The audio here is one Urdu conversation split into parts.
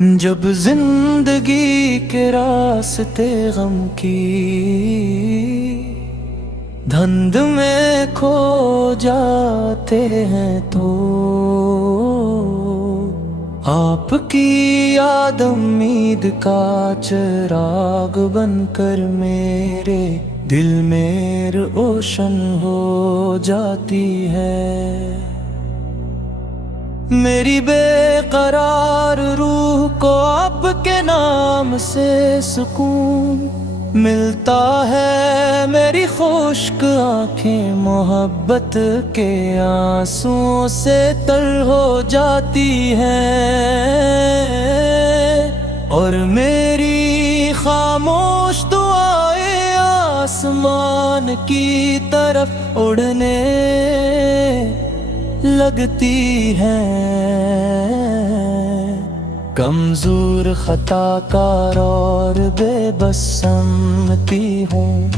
جب زندگی کے راستے غم کی دھند میں کھو جاتے ہیں تو آپ کی یاد امید کا چراغ بن کر میرے دل میں روشن ہو جاتی ہے۔ میری بے قرار روح کو آپ کے نام سے سکون ملتا ہے، میری خشک آنکھیں محبت کے آنسوؤں سے تر ہو جاتی ہیں، اور میری خاموش دعائیں آسمان کی طرف اڑنے لگتی ہیں۔ کمزور، خطا کار اور بے بس سمتی ہوں،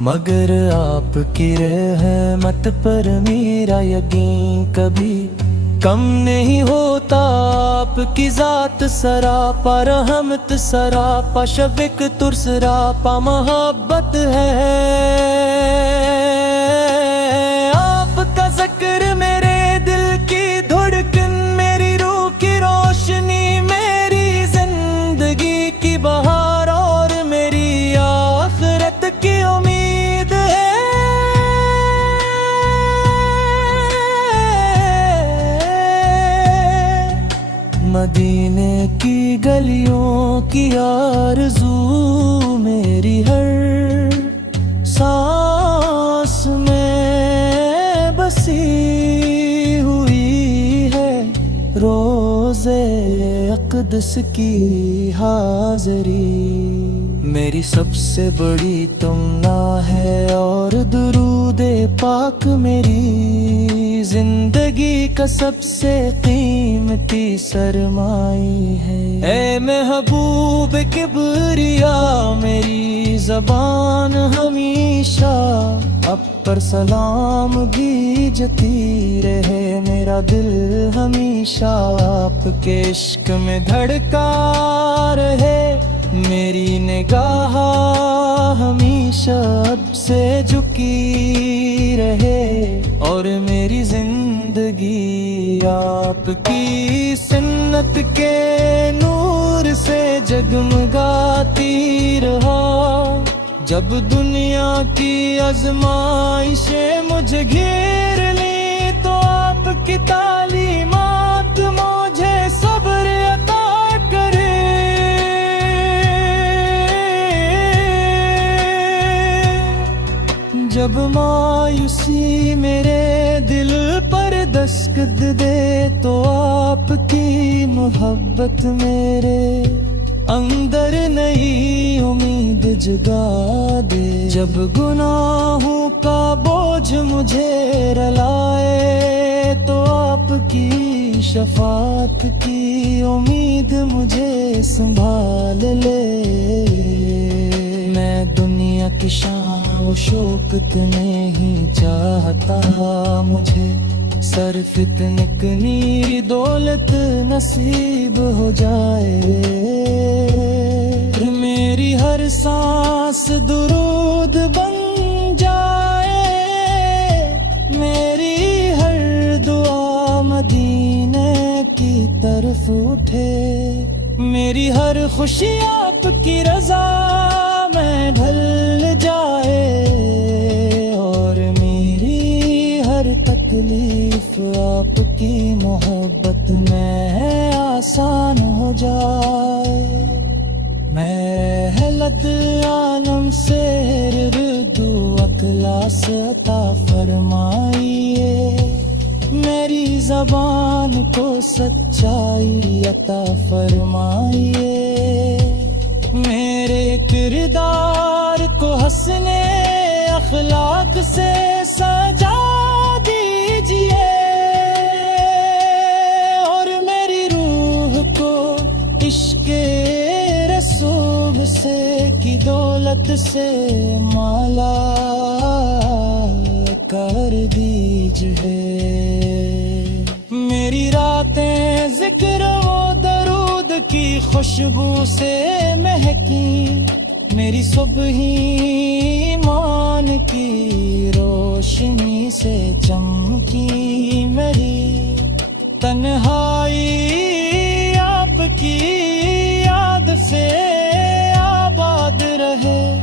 مگر آپ کی رحمت پر میرا یقین کبھی کم نہیں ہوتا۔ آپ کی ذات سراپا رحمت، سراپا شفق، سراپا محبت ہے۔ آپ کا ذکر میرے دل کی دھڑکن، میری روح کی روشنی، میری زندگی کی بہار اور میری آخرت کی امید ہے۔ مدینے کی گلیوں کی آرزو میری ہر سانس میں بسی ہوئی ہے، روزے اقدس کی حاضری میری سب سے بڑی تمنا ہے، اور درود پاک میری زندگی کا سب سے قیمتی سرمائی ہے۔ اے محبوب کبریا، میری زبان ہمیشہ آپ پر سلام بھیجتی رہے، میرا دل ہمیشہ آپ کے عشق میں دھڑکا رہے، میری نگاہ ہمیشہ اب سے جھکی رہے، اور میری زندگی آپ کی سنت کے نور سے جگمگاتی رہا۔ جب دنیا کی آزمائشیں مجھے گھیر لی تو آپ کی تعلیمات مجھے صبر عطا کرے۔ جب مایوسی میرے دل پر دستک دے تو آپ کی محبت میرے اندر نئی امید جگا دے۔ جب گناہوں کا بوجھ مجھے رلائے تو آپ کی شفاعت کی امید مجھے سنبھال لے۔ میں دنیا کی شان و شوکت نہیں چاہتا، مجھے صرف اتنی دولت نصیب ہو جائے، میری ہر سانس درود بن جائے، میری ہر دعا مدینے کی طرف اٹھے، میری ہر خوشی آپ کی رضا میں ڈھل جائے، اور میری ہر تکلیف آپ کی محبت میں آسان ہو جائے۔ میں رحلت عالم سے اردو اخلاص عطا فرمائیے، میری زبان کو سچائی عطا فرمائیے، میرے کردار کو حسن اخلاق سے سجا دیجئے، اور میری روح کو عشق رسول سے کی دولت سے مالا کر دیجئے۔ میری راتیں ذکر و درود کی خوشبو سے مہکی میری صبح ایمان کی روشنی سے چمکی میری تنہائی آپ کی یاد سے آباد رہے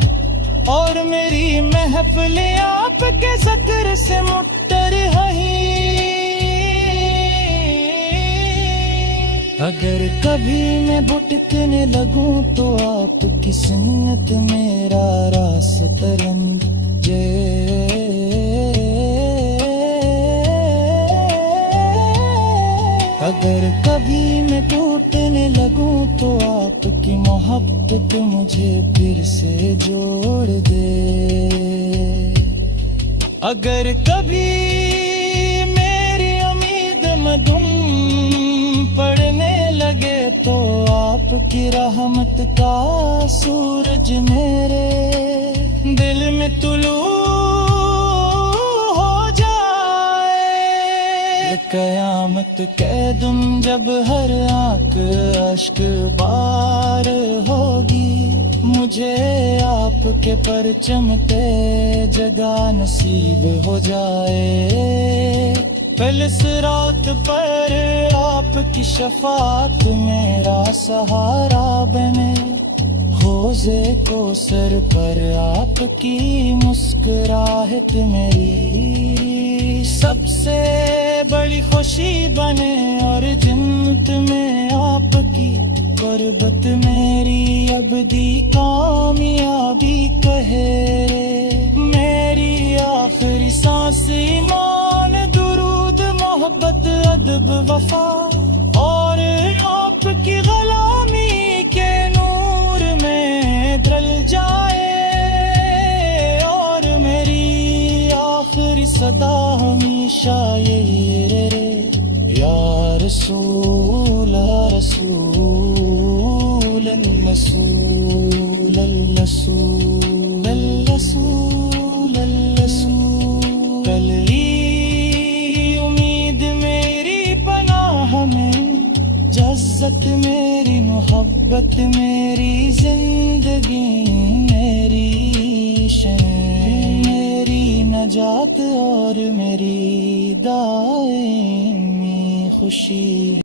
اور میری محفل آپ کے ذکر سے مٹر رہی اگر کبھی میں بھٹکنے لگوں تو آپ کی سنت میرا راستہ رنجے اگر کبھی میں ٹوٹنے لگوں تو آپ کی محبت مجھے پھر سے جوڑ دے اگر کبھی میری امید مدھم پڑنے لگے تو آپ کی رحمت کا سورج میرے دل میں طلوع ہو جائے قیامت کے دن جب ہر آنکھ اشک بار ہوگی مجھے آپ کے پرچم پہ جگہ نصیب ہو جائے پل صراط پر آپ کی شفاعت میرا سہارا بنے حوضے کوثر پر آپ کی مسکراہٹ میری سب سے بڑی خوشی بنے اور جنت میں آپ کی قربت میری ابدی کامیابی کہے میری آخری سانس ایمان درود محبت ادب وفا اور آپ کی غلامی کے نور میں ڈھل جائے اور میری آخری صدا ہمیشہ یہی رہے یا رسول رسول الرسول الرسول الرسول الرسول کلی امید میری پناہ میں جزت میری محبت میری زندگی میری شان میری نجات اور میری دائمی خوشی